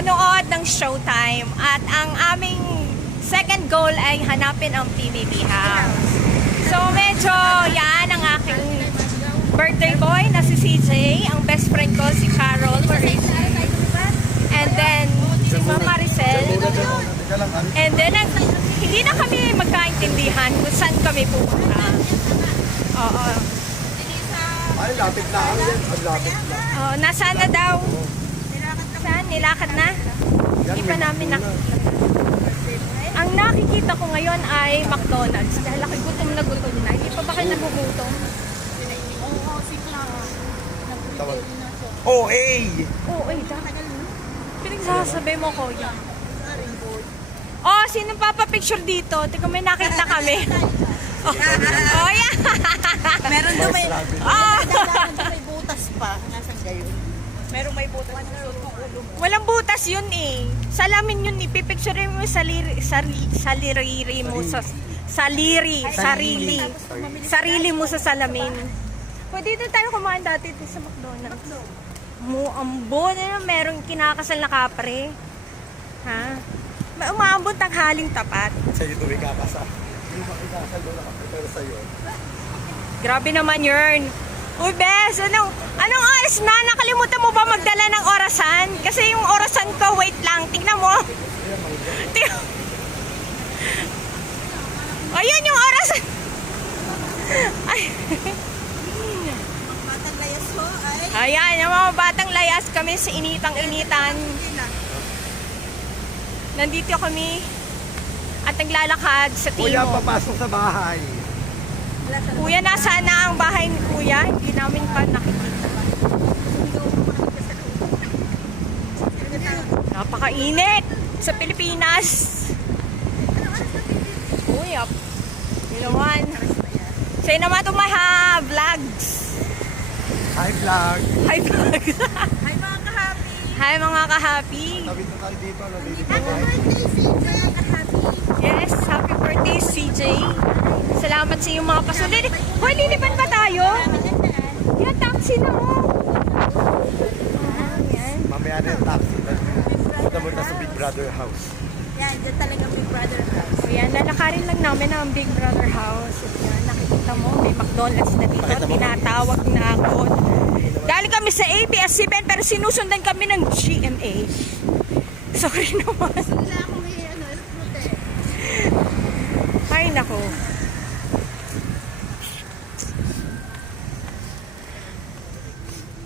manood ng Showtime. At ang aming second goal ay hanapin ang PBB House. So medyo yan ang aking birthday boy na si CJ. Ang best friend ko si Carol. And then si Mama Maricel. And then hindi na kami magkaintindihan kung saan kami pupunta. Oo. Ay, lapit na ako yan. Lapit na. Oh, nasaan na daw? Saan? Nilakad na? Hindi pa namin nakikita. Ang nakikita ko ngayon ay McDonald's. Dahil ako gutom na. Hindi pa ba kayo nagugutom? Oo, si Clara. OA! Oo, ay, pinagsasabi mo, Kuya. Oh, sino papapicture dito? Tika, may nakita kami. Oh, yeah. Meron daw may, Oh. may butas pa. Nasaan gayon? Meron may butas sa suot ng ulo mo. Walang butas yun eh. Salamin yun, ipipicture mo sa sarili mo sa sarili mo sa salamin. Pwede dito tayo kumain dati dito sa McDonald's. Muambo na meron kinakasal na kapre. Ha? Umaambot ang haling tapat. Sa'yo ito ikakasa. Hindi mo ikakasal doon ako, pero sa'yo. Grabe naman yun. Uy, Bes, anong oras na? Nakalimutan mo ba magdala ng orasan? Kasi yung orasan ko, wait lang, tignan mo. Ayun yung orasan. Ay. Batang layas ho ay. Ayan, yung mga batang layas kami sa initang-initan. Nandito kami at naglalakad sa Kuya, Timo. papasok sa bahay. Kuya, nasaan na ang bahay ni Kuya? Hindi namin pa nakikita. Napakainit sa Pilipinas. Uy, up. Yun naman. Say naman to my vlogs. Hi, vlog. Hi, vlog. Ay mga kahapi. Hi, mga kahapi. Tawid na tayo dito. Yes, happy birthday, CJ. Salamat sa iyong mga pasunod. Hoy, lilipan ba tayo? Yan, taxi na mo. Yan. Mamaya na yung taxi. Punta mo na sa Big Brother house. Yan, dyan talaga Big Brother house. O yan, lalakarin lang namin ang Big Brother house. At yan, nakikita mo, may McDonald's na dito. Pakita mo. Tinatawag na ako. Dahil kami sa ABS-CBN pero sinusundan kami ng GMA. Sorry naman. Wala akong may puti. Ay, nako.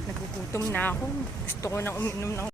Nagugutom na ako. Gusto ko nang uminom ng